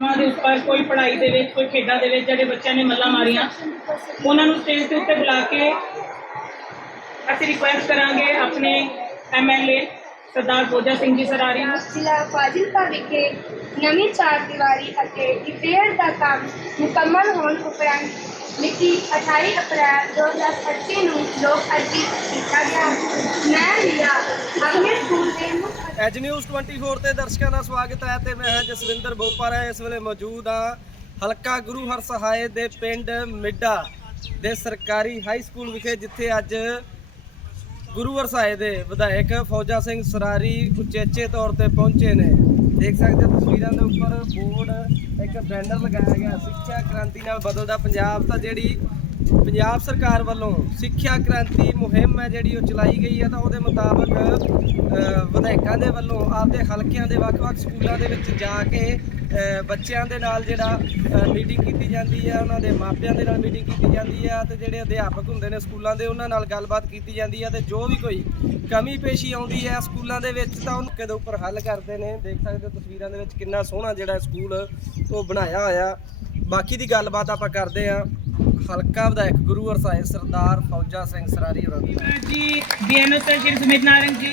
ਉਹਨਾਂ ਦੇ ਉੱਪਰ ਕੋਈ ਪੜ੍ਹਾਈ ਦੇ ਵਿੱਚ, ਕੋਈ ਖੇਡਾਂ ਦੇ ਵਿੱਚ ਜਿਹੜੇ ਬੱਚਿਆਂ ਨੇ ਮੱਲਾਂ ਮਾਰੀਆਂ, ਉਹਨਾਂ ਨੂੰ ਸਟੇਜ ਦੇ ਉੱਤੇ ਬੁਲਾ ਕੇ ਅਸੀਂ ਰਿਕੁਐਸਟ ਕਰਾਂਗੇ ਆਪਣੇ ਐਮਐਲਏ ਸਰਦਾਰ ਬੋਜਾ ਸਿੰਘ ਜੀ ਸਰਾਰੀ ਨੂੰ। ਜ਼ਿਲ੍ਹਾ ਫਾਜ਼ਿਲਕਾ ਵਿਖੇ ਨਵੀਂ ਚਾਰ ਦੀਵਾਰੀ ਅਤੇ ਰਿਪੇਅਰ ਦਾ ਕੰਮ ਮੁਕੰਮਲ ਹੋਣ ਉਪਰੰਤ ਮਿਤੀ 28 ਅਪ੍ਰੈਲ 2025 ਨੂੰ ਲੋਕ ਅਰਜੀ ਕੀਤਾ ਗਿਆ। ਮੈਂ ਲਿਆ ਆਪਣੇ ਸਕੂਲ ਦੇ ਮੁੱਖ ਐਜ ਨਿਊਜ਼ 24 ਤੇ ਦਰਸ਼ਕਾਂ ਦਾ ਸਵਾਗਤ ਹੈ ਤੇ ਮੈਂ ਹਾਂ ਜਸਵਿੰਦਰ ਬੋਪਾਰਾ ਇਸ ਵੇਲੇ ਮੌਜੂਦ ਹਾਂ ਹਲਕਾ ਗੁਰੂ ਹਰ ਹਰਸਹਾਏ ਦੇ ਪਿੰਡ ਮਿੱਡਾ ਦੇ ਸਰਕਾਰੀ ਹਾਈ ਸਕੂਲ ਵਿਖੇ, ਜਿੱਥੇ ਅੱਜ ਗੁਰੂ ਹਰ ਹਰਸਹਾਏ ਦੇ ਵਿਧਾਇਕ ਫੌਜਾ ਸਿੰਘ ਸਰਾਰੀ ਉਚੇਚੇ ਤੌਰ ਤੇ ਪਹੁੰਚੇ ਨੇ। ਦੇਖ ਸਕਦੇ ਹੋ ਤਸਵੀਰਾਂ ਦੇ ਉੱਪਰ ਬੋਰਡ, ਇੱਕ ਬੈਨਰ ਲਗਾਇਆ ਗਿਆ, ਸਿੱਖਿਆ ਕ੍ਰਾਂਤੀ ਨਾਲ ਬਦਲਦਾ ਪੰਜਾਬ। ਤਾਂ ਜਿਹੜੀ ਪੰਜਾਬ ਸਰਕਾਰ ਵੱਲੋਂ ਸਿੱਖਿਆ ਕ੍ਰਾਂਤੀ ਮੁਹਿੰਮ ਹੈ ਜਿਹੜੀ ਉਹ ਚਲਾਈ ਗਈ ਹੈ, ਤਾਂ ਉਹਦੇ ਮੁਤਾਬਕ ਵਿਧਾਇਕਾਂ ਦੇ ਵੱਲੋਂ ਆਪਦੇ ਹਲਕਿਆਂ ਦੇ ਵੱਖ-ਵੱਖ ਸਕੂਲਾਂ ਦੇ ਵਿੱਚ ਜਾ ਕੇ ਬੱਚਿਆਂ ਦੇ ਨਾਲ ਜਿਹੜਾ ਮੀਟਿੰਗ ਕੀਤੀ ਜਾਂਦੀ ਹੈ ਉਹਨਾਂ ਦੇ ਮਾਪਿਆਂ ਦੇ ਨਾਲ ਮੀਟਿੰਗ ਕੀਤੀ ਜਾਂਦੀ ਹੈ ਤੇ ਜਿਹੜੇ ਅਧਿਆਪਕ ਹੁੰਦੇ ਨੇ ਸਕੂਲਾਂ ਦੇ, ਉਹਨਾਂ ਨਾਲ ਗੱਲਬਾਤ ਕੀਤੀ ਜਾਂਦੀ ਹੈ ਤੇ ਜੋ ਵੀ ਕੋਈ ਕਮੀ ਪੇਸ਼ੀ ਆਉਂਦੀ ਹੈ ਸਕੂਲਾਂ ਦੇ ਵਿੱਚ ਤਾਂ ਉਹਨੂੰ ਕਿਦੇ ਉੱਪਰ ਹੱਲ ਕਰਦੇ ਨੇ। ਦੇਖ ਸਕਦੇ ਹੋ ਤਸਵੀਰਾਂ ਦੇ ਵਿੱਚ ਕਿੰਨਾ ਸੋਹਣਾ ਜਿਹੜਾ ਸਕੂਲ ਉਹ ਬਣਾਇਆ ਹੋਇਆ। ਬਾਕੀ ਦੀ ਗੱਲਬਾਤ ਆਪਾਂ ਕਰਦੇ ਹਾਂ ਹਲਕਾ ਵਿਧਾਇਕ ਗੁਰੂ ਹਰਸਾਏ ਸਰਦਾਰ ਫੌਜਾ ਸਿੰਘ ਸਰਾਰੀ ਹੋਰਾਂ ਜੀ ਬੀਐਨਓ ਸਰ ਸੁਮਿਤ ਨਾਰੰਗ ਜੀ।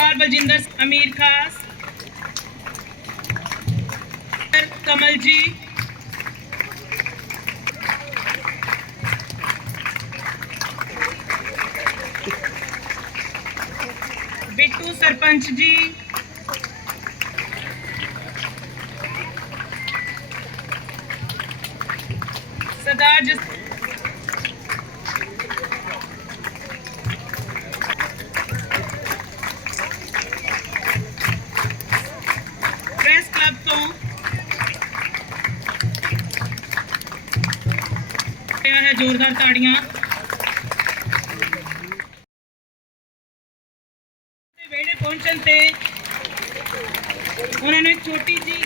सरदार बलजिंदर अमीर खास। कमल जी बिट्टू सरपंच जी। सरदार जस ਇਹ ਹੈ ਜ਼ੋਰਦਾਰ ਤਾੜੀਆਂ। ਤੇ ਵੇੜੇ ਪਹੁੰਚਣ ਤੇ ਉਹਨਾਂ ਨੇ ਇੱਕ ਛੋਟੀ ਜੀ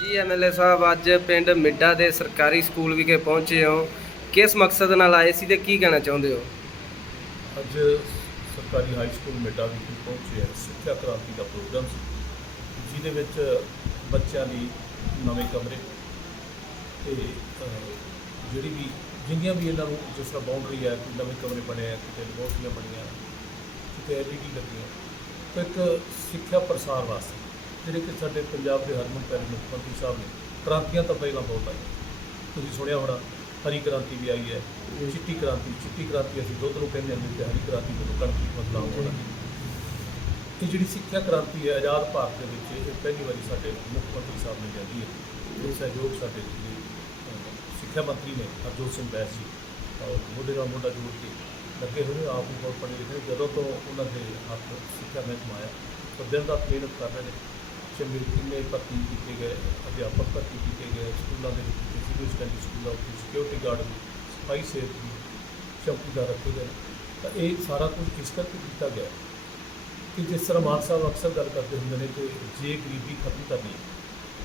ਜੀ ਐਮਐਲਏ ਸਾਹਿਬ ਅੱਜ ਪਿੰਡ ਮਿੱਡਾ ਦੇ ਸਰਕਾਰੀ ਸਕੂਲ ਵਿਖੇ ਪਹੁੰਚੇ ਹੋ। ਕਿਸ ਮਕਸਦ ਨਾਲ ਆਏ ਸੀ ਤੇ ਕੀ ਕਹਿਣਾ ਚਾਹੁੰਦੇ ਹੋ? ਅੱਜ ਸਰਕਾਰੀ ਹਾਈ ਸਕੂਲ ਮੇਡਾ ਵਿਖੇ ਪਹੁੰਚਿਆ ਸਿੱਖਿਆ ਕ੍ਰਾਂਤੀ ਦਾ ਪ੍ਰੋਗਰਾਮ ਸੀ, ਜਿਹਦੇ ਵਿੱਚ ਬੱਚਿਆਂ ਲਈ ਨਵੇਂ ਕਮਰੇ ਤੇ ਜਿਹੜੀ ਵੀ, ਜਿੰਨੀਆਂ ਵੀ ਇਹਨਾਂ ਨੂੰ ਜਿਸ ਤਰ੍ਹਾਂ ਬਾਉਂਡਰੀ ਹੈ, ਕਿ ਨਵੇਂ ਕਮਰੇ ਬਣੇ ਆ ਕਿਤੇ ਲੈਬੋਰਟਰੀਆਂ ਬਣੀਆਂ, ਕਿਤੇ ਐਲਈਡੀ ਲੱਗੀਆਂ। ਤਾਂ ਇੱਕ ਸਿੱਖਿਆ ਪ੍ਰਸਾਰ ਵਾਸਤੇ, ਜਿਹੜੇ ਕਿ ਸਾਡੇ ਪੰਜਾਬ ਦੇ ਹਰਮਨ ਪਿਆਰੇ ਮੁੱਖ ਮੰਤਰੀ ਸਾਹਿਬ ਨੇ, ਕ੍ਰਾਂਤੀਆਂ ਤਾਂ ਪਹਿਲਾਂ ਬਹੁਤ ਆਈਆਂ। ਤੁਸੀਂ ਸੁਣਿਆ ਹੋਣਾ ਹਰੀ ਕ੍ਰਾਂਤੀ ਵੀ ਆਈ ਹੈ ਚਿੱਟੀ ਕ੍ਰਾਂਤੀ ਚਿੱਟੀ ਕ੍ਰਾਂਤੀ ਅਸੀਂ ਦੁੱਧ ਨੂੰ ਕਹਿੰਦੇ ਹਾਂ ਤੇ ਹਰੀ ਕ੍ਰਾਂਤੀ ਨੂੰ ਕਣਕ ਦੀ ਬਦਲਾਅ ਹੋਣਾ। ਇਹ ਜਿਹੜੀ ਸਿੱਖਿਆ ਕ੍ਰਾਂਤੀ ਹੈ ਆਜ਼ਾਦ ਭਾਰਤ ਦੇ ਵਿੱਚ ਇਹ ਪਹਿਲੀ ਵਾਰੀ ਸਾਡੇ ਮੁੱਖ ਮੰਤਰੀ ਸਾਹਿਬ ਨੇ ਲਿਆਂਦੀ ਹੈ। ਇਹ ਸਹਿਯੋਗ ਸਾਡੇ ਜਿਹੜੇ, ਸਿੱਖਿਆ ਮੰਤਰੀ ਨੇ ਹਰਜੋਤ ਸਿੰਘ ਬੈਸ ਜੀ। ਔਰ ਮੋਢੇ ਨਾਲ ਮੋਢਾ ਜੋੜ ਕੇ ਲੱਗੇ ਹੋਏ ਨੇ, ਆਪ ਨੂੰ ਬਹੁਤ ਪੜ੍ਹੇ ਲਿਖੇ ਜਦੋਂ ਤੋਂ ਉਹਨਾਂ ਦੇ ਹੱਥ ਸਿੱਖਿਆ ਮਹਿਕਮਾ ਆਇਆ ਤਾਂ ਦਿਨ ਰਾਤ ਮਿਹਨਤ ਕਰ ਰਹੇ ਨੇ। ਚੰਗੇ ਕਿੰਨੇ ਭਰਤੀ ਕੀਤੇ ਗਏ, ਅਧਿਆਪਕ ਭਰਤੀ ਕੀਤੇ ਗਏ, ਸਕੂਲਾਂ ਦੇ ਵਿੱਚ ਸਿਵਲ ਸਟੱਡੀ ਸਕੂਲਾਂ ਵਿੱਚ ਸਿਕਿਉਰਿਟੀ ਗਾਰਡ ਵੀ, ਸਫ਼ਾਈ ਸੇਵਕ ਵੀ ਚੌਕੀਦਾਰ ਰੱਖੇ ਗਏ ਤਾਂ ਇਹ ਸਾਰਾ ਕੁਝ ਇਸ ਕਰਕੇ ਕੀਤਾ ਗਿਆ ਕਿ ਜਿਸ ਤਰ੍ਹਾਂ ਮਾਨ ਸਾਹਿਬ ਅਕਸਰ ਗੱਲ ਕਰਦੇ ਹੁੰਦੇ ਨੇ ਕਿ ਜੇ ਗਰੀਬੀ ਖਤਮ ਕਰਨੀ ਹੈ,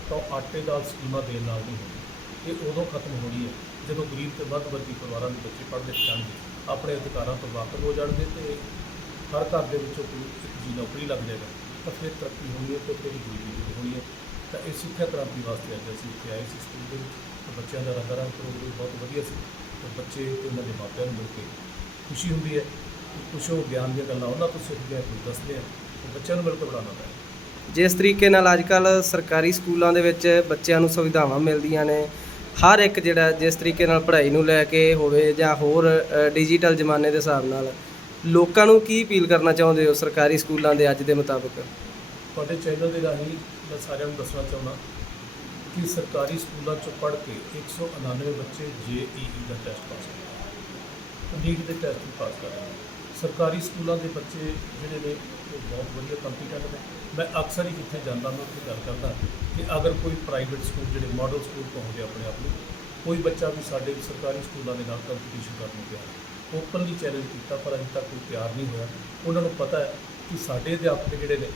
ਤਾਂ ਉਹ ਆਟੇ ਦਾਲ ਸਕੀਮਾਂ ਦੇਣ ਨਾਲ ਨਹੀਂ ਹੋਣੀ ਇਹ ਉਦੋਂ ਖਤਮ ਹੋਣੀ ਹੈ ਜਦੋਂ ਗਰੀਬ ਤੇ ਵੱਧ ਵਰਗੀ ਪਰਿਵਾਰਾਂ ਦੇ ਬੱਚੇ ਪੜ੍ਹ ਲਿਖ ਜਾਣਗੇ, ਆਪਣੇ ਅਧਿਕਾਰਾਂ ਤੋਂ ਵਾਕਫ ਹੋ ਜਾਣਗੇ ਤੇ ਹਰ ਘਰ ਦੇ ਵਿੱਚੋਂ ਕੋਈ ਇੱਕ ਜੀ ਨੌਕਰੀ ਲੱਗ ਜਾਏਗਾ। ਤਾਂ ਫਿਰ ਤਰੱਕੀ ਹੋਣੀ ਹੈ ਤੇ ਫਿਰ ਗਰੀਬੀ ਦੂਰ ਹੋਣੀ ਹੈ। ਤਾਂ ਇਹ ਸਿੱਖਿਆ ਕ੍ਰਾਂਤੀ ਵਾਸਤੇ ਅੱਜ ਅਸੀਂ ਇੱਥੇ ਆਏ ਸੀ ਸਕੂਲ ਦੇ ਵਿੱਚ। ਤਾਂ ਬੱਚਿਆਂ ਦਾ ਰੰਗਾਰੰਗ ਪ੍ਰੋਗਰਾਮ ਬਹੁਤ ਵਧੀਆ ਸੀ। ਤੇ ਬੱਚੇ ਤੇ ਉਹਨਾਂ ਦੇ ਮਾਪਿਆਂ ਨੂੰ ਮਿਲ ਕੇ ਖੁਸ਼ੀ ਹੁੰਦੀ ਹੈ। ਕੁਛ ਉਹ ਗਿਆਨ ਦੀਆਂ ਗੱਲਾਂ ਉਹਨਾਂ ਤੋਂ ਸਿੱਖਦੇ ਆ ਕੁਝ ਦੱਸਦੇ ਆ। ਤੇ ਬੱਚਿਆਂ ਨੂੰ ਮਿਲ ਕੇ ਪੈਂਦਾ। ਜਿਸ ਤਰੀਕੇ ਨਾਲ ਅੱਜ ਕੱਲ ਸਰਕਾਰੀ ਸਕੂਲਾਂ ਦੇ ਵਿੱਚ ਬੱਚਿਆਂ ਨੂੰ ਸੁਵਿਧਾਵਾਂ ਮਿਲਦੀਆਂ ਨੇ, ਹਰ ਇੱਕ ਜਿਹੜਾ ਜਿਸ ਤਰੀਕੇ ਨਾਲ ਪੜ੍ਹਾਈ ਨੂੰ ਲੈ ਕੇ ਹੋਵੇ ਜਾਂ ਹੋਰ ਡਿਜੀਟਲ ਜ਼ਮਾਨੇ ਦੇ ਹਿਸਾਬ ਨਾਲ ਲੋਕਾਂ ਨੂੰ ਕੀ ਅਪੀਲ ਕਰਨਾ ਚਾਹੁੰਦੇ ਹੋ ਸਰਕਾਰੀ ਸਕੂਲਾਂ ਦੇ ਅੱਜ ਦੇ ਮੁਤਾਬਕ? ਤੁਹਾਡੇ ਚੈਨਲ ਦੇ ਰਾਹੀਂ ਮੈਂ ਸਾਰਿਆਂ ਨੂੰ ਦੱਸਣਾ ਚਾਹੁੰਦਾ ਕਿ ਸਰਕਾਰੀ ਸਕੂਲਾਂ 'ਚੋਂ ਪੜ੍ਹ ਕੇ 199 ਬੱਚੇ ਜੇਈਈ ਦਾ ਟੈਸਟ ਪਾਸ ਨੀਟ ਦੇ ਟੈਸਟ ਵੀ ਪਾਸ ਕਰ ਰਹੇ ਸਰਕਾਰੀ ਸਕੂਲਾਂ ਦੇ ਬੱਚੇ ਜਿਹੜੇ ਨੇ, ਉਹ ਬਹੁਤ ਵਧੀਆ ਕੰਪੀਟੈਂਟ ਨੇ। ਮੈਂ ਅਕਸਰ ਹੀ ਕਿੱਥੇ ਜਾਂਦਾ, ਮੈਂ ਉੱਥੇ ਗੱਲ ਕਰਦਾ ਕਿ ਅਗਰ ਕੋਈ ਪ੍ਰਾਈਵੇਟ ਸਕੂਲ ਜਿਹੜੇ ਮਾਡਲ ਸਕੂਲ ਕਹਾਉਂਦੇ ਆਪਣੇ ਆਪ ਨੂੰ, ਕੋਈ ਬੱਚਾ ਵੀ ਸਾਡੇ ਸਰਕਾਰੀ ਸਕੂਲਾਂ ਦੇ ਨਾਲ ਕੰਪੀਟੀਸ਼ਨ ਕਰਨ ਨੂੰ ਤਿਆਰ ਓਪਨਲੀ ਚੈਲੰਜ ਕੀਤਾ ਪਰ ਅਜੇ ਤੱਕ ਕੋਈ ਤਿਆਰ ਨਹੀਂ ਹੋਇਆ। ਉਹਨਾਂ ਨੂੰ ਪਤਾ ਹੈ ਕਿ ਸਾਡੇ ਅਧਿਆਪਕ ਜਿਹੜੇ ਨੇ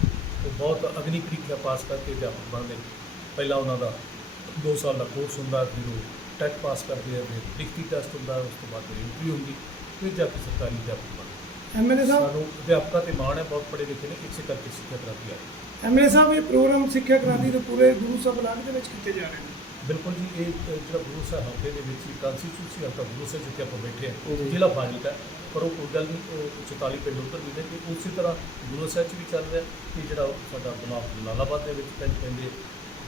ਉਹ ਬਹੁਤ ਅਗਨੀ ਪ੍ਰੀਖਿਆ ਪਾਸ ਕਰਕੇ ਅਧਿਆਪਕ ਬਣਦੇ ਪਹਿਲਾਂ ਉਹਨਾਂ ਦਾ 2 ਸਾਲ ਦਾ ਕੋਰਸ ਹੁੰਦਾ ਫਿਰ ਉਹ ਟੈਟ ਪਾਸ ਕਰਦੇ ਆ ਫਿਰ ਲਿਖਤੀ ਟੈਸਟ ਹੁੰਦਾ ਉਸ ਤੋਂ ਬਾਅਦ ਇੰਟਰਵਿਊ ਹੁੰਦੀ ਫਿਰ ਜਾ ਕੇ ਸਰਕਾਰੀ ਅਧਿਆਪਕ ਬਣਦੇ ਐਮਐਲਏ ਸਾਹਿਬ? ਸਾਨੂੰ ਅਧਿਆਪਕਾਂ ਤੇ ਮਾਣ ਹੈ ਬਹੁਤ ਪੜ੍ਹੇ ਲਿਖੇ ਨੇ ਇਸੇ ਕਰਕੇ ਸਿੱਖਿਆ ਪ੍ਰਾਪਤੀ ਆਈ ਐਮਐਲਏ ਸਾਹਿਬ ਇਹ ਪ੍ਰੋਗਰਾਮ ਸਿੱਖਿਆ ਕ੍ਰਾਂਤੀ ਦੇ ਪੂਰੇ ਗੁਰੂ ਸਾਹਿਬ ਬਲਾਕ ਦੇ ਵਿੱਚ ਕੀਤੇ ਜਾ ਰਹੇ ਨੇ। ਬਿਲਕੁਲ ਜੀ ਇਹ ਜਿਹੜਾ ਗੁਰੂ ਸਾਹਿਬ ਹਲਕੇ ਦੇ ਵਿੱਚ ਹੀ ਕੰਸਟੀਚੂਸੀ ਹਲਕਾ ਗੁਰੂ ਸਾਹਿਬ ਜਿੱਥੇ ਆਪਾਂ ਬੈਠੇ ਹਾਂ। ਜ਼ਿਲ੍ਹਾ ਫਾਜ਼ਿਲਕਾ ਪਰ ਉਹ ਕੋਈ ਗੱਲ ਨਹੀਂ ਉਹ 44 ਪਿੰਡ ਉੱਧਰ ਵੀ ਨੇ ਤੇ ਉਸੇ ਤਰ੍ਹਾਂ ਗੁਰੂ ਸਾਹਿਬ 'ਚ ਵੀ ਚੱਲ ਰਿਹਾ ਕਿ ਜਿਹੜਾ ਸਾਡਾ ਬਲਾਕ ਜਲਾਲਾਬਾਦ ਦੇ ਵਿੱਚ ਪਿੰਡ ਪੈਂਦੇ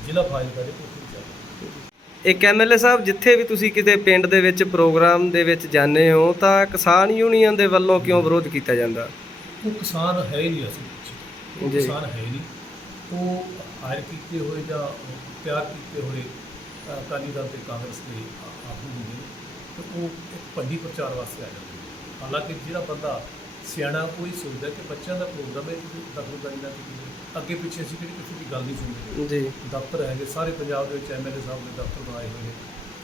ਜ਼ਿਲ੍ਹਾ ਫਾਜ਼ਿਲਕਾ ਦੇ ਉੱਥੇ ਵੀ ਚੱਲ ਰਿਹਾ। ਇੱਕ ਐਮਐਲਏ ਸਾਹਿਬ ਜਿੱਥੇ ਵੀ ਤੁਸੀਂ ਕਿਤੇ ਪਿੰਡ ਦੇ ਵਿੱਚ ਪ੍ਰੋਗਰਾਮ ਦੇ ਵਿੱਚ ਜਾਂਦੇ ਹੋ ਤਾਂ ਕਿਸਾਨ ਯੂਨੀਅਨ ਦੇ ਵੱਲੋਂ ਕਿਉਂ ਵਿਰੋਧ ਕੀਤਾ ਜਾਂਦਾ? ਉਹ ਕਿਸਾਨ ਹੈ ਹੀ ਨਹੀਂ ਅਸੀਂ ਪਿੱਛੇ। ਉਹ ਜੀ। ਕਿਸਾਨ ਹੈ ਹੀ ਨਹੀਂ। ਉਹ ਹਾਇਰ ਕੀਤੇ ਹੋਏ ਜਾਂ ਤਿਆਰ ਕੀਤੇ ਹੋਏ ਅਕਾਲੀ ਦਲ ਤੇ ਕਾਂਗਰਸ ਦੇ ਆਗੂ ਹੁੰਦੇ ਨੇ ਤੇ ਉਹ ਇੱਕ ਭੰਡੀ ਪ੍ਰਚਾਰ ਵਾਸਤੇ ਆ ਜਾਂਦੇ ਨੇ। ਹਾਲਾਂਕਿ ਜਿਹੜਾ ਬੰਦਾ ਸਿਆਣਾ ਉਹ ਹੀ ਸੋਚਦਾ ਕਿ ਬੱਚਿਆਂ ਦਾ ਪ੍ਰੋਗਰਾਮ ਹੈ ਕਿ ਦਖਲਅੰਦਾਜ਼ੀ ਨਾ ਕੀਤੀ ਜਾਵੇ। ਅੱਗੇ ਪਿੱਛੇ ਅਸੀਂ ਕਿਹੜੀ ਕਿਸੇ ਦੀ ਗੱਲ ਨਹੀਂ ਸੁਣਦੇ ਜੀ। ਦਫ਼ਤਰ ਹੈਗੇ ਸਾਰੇ ਪੰਜਾਬ ਦੇ ਵਿੱਚ ਐਮਐਲਏ ਸਾਹਿਬ ਨੇ ਦਫ਼ਤਰ ਬਣਾਏ ਹੋਏ ਨੇ।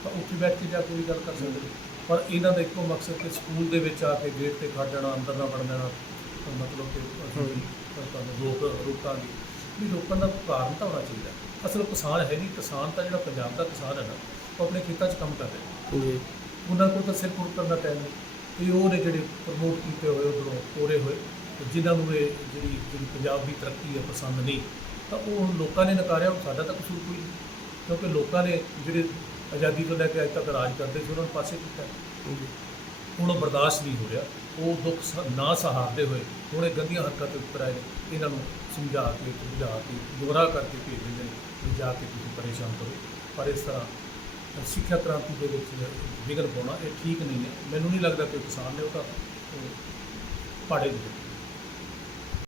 ਤਾਂ ਉੱਥੇ ਬੈਠ ਕੇ ਜਾ ਕੇ ਵੀ ਗੱਲ ਕਰ ਸਕਦੇ ਪਰ ਇਹਨਾਂ ਦਾ ਇੱਕੋ ਮਕਸਦ ਕਿ ਸਕੂਲ ਦੇ ਵਿੱਚ ਆ ਕੇ ਗੇਟ ਤੇ ਖੜ ਜਾਣਾ ਅੰਦਰ ਨਾ ਵੜ ਜਾਣਾ। ਮਤਲਬ ਕਿ ਰੋਕ ਰੋਕਾਂਗੇ। ਵੀ ਰੋਕਣ ਦਾ ਕਾਰਨ ਤਾਂ ਹੋਣਾ ਚਾਹੀਦਾ। ਅਸਲ ਕਿਸਾਨ ਹੈ ਨਹੀਂ ਕਿਸਾਨ ਤਾਂ ਜਿਹੜਾ ਪੰਜਾਬ ਦਾ ਕਿਸਾਨ ਹੈ ਨਾ ਉਹ ਆਪਣੇ ਖੇਤਾਂ 'ਚ ਕੰਮ ਕਰ ਰਿਹਾ। ਜੀ। ਉਹਨਾਂ ਕੋਲ ਤਾਂ ਸਿਰ ਪੁਰ ਕਰਨ ਦਾ ਟਾਈਮ ਨਹੀਂ। ਇਹ ਉਹ ਨੇ ਜਿਹੜੇ ਪ੍ਰਮੋਟ ਕੀਤੇ ਹੋਏ ਉਧਰੋਂ ਤੋਰੇ ਹੋਏ ਜਿਨ੍ਹਾਂ ਨੂੰ ਇਹ ਜਿਹੜੀ ਜਿਹੜੀ ਪੰਜਾਬ ਦੀ ਤਰੱਕੀ ਹੈ ਪਸੰਦ ਨਹੀਂ ਤਾਂ ਉਹ ਲੋਕਾਂ ਨੇ ਨਕਾਰਿਆ ਉਹ ਸਾਡਾ ਤਾਂ ਕਸੂਰ ਕੋਈ ਨਹੀਂ। ਕਿਉਂਕਿ ਲੋਕਾਂ ਨੇ ਜਿਹੜੇ ਆਜ਼ਾਦੀ ਤੋਂ ਲੈ ਕੇ ਅੱਜ ਤੱਕ ਰਾਜ ਕਰਦੇ ਸੀ ਉਹਨਾਂ ਨੂੰ ਪਾਸੇ ਕੀਤਾ। ਹੁਣ ਉਹ ਬਰਦਾਸ਼ਤ ਨਹੀਂ ਹੋ ਰਿਹਾ। ਉਹ ਦੁੱਖ ਨਾ ਸਹਾਰਦੇ ਹੋਏ ਹੁਣ ਇਹ ਗੰਦੀਆਂ ਹਰਕਤਾਂ ਤੇ ਉੱਤਰ ਆਏ ਇਹਨਾਂ ਨੂੰ ਸਮਝਾ ਕੇ ਸਮਝਾ ਕੇ ਗੁੰਮਰਾਹ ਕਰਕੇ ਭੇਜ ਦਿੰਦੇ ਨੇ ਵੀ ਜਾ ਕੇ ਤੁਸੀਂ ਪਰੇਸ਼ਾਨ ਕਰੋ। ਪਰ ਇਸ ਤਰ੍ਹਾਂ ਸਿੱਖਿਆ ਕ੍ਰਾਂਤੀ ਦੇ ਵਿੱਚ ਵਿਗਨ ਪਾਉਣਾ ਇਹ ਠੀਕ ਨਹੀਂ ਹੈ। ਮੈਨੂੰ ਨਹੀਂ ਲੱਗਦਾ ਕਿ ਕਿਸਾਨ ਨੇ ਉਹ ਤਾਂ ਪਾੜੇ ਦੇ